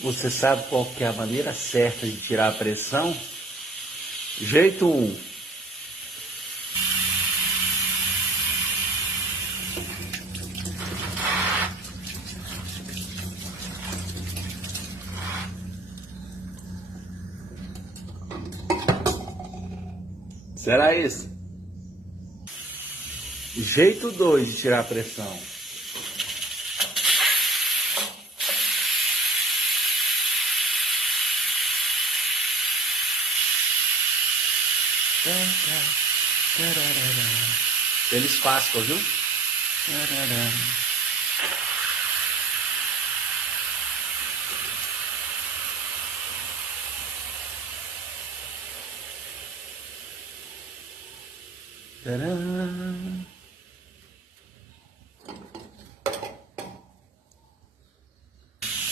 Você sabe qual que é a maneira certa de tirar a pressão? Jeito 1. Será isso? Jeito 2 de tirar a pressão. Feliz Páscoa, viu? Tcharam.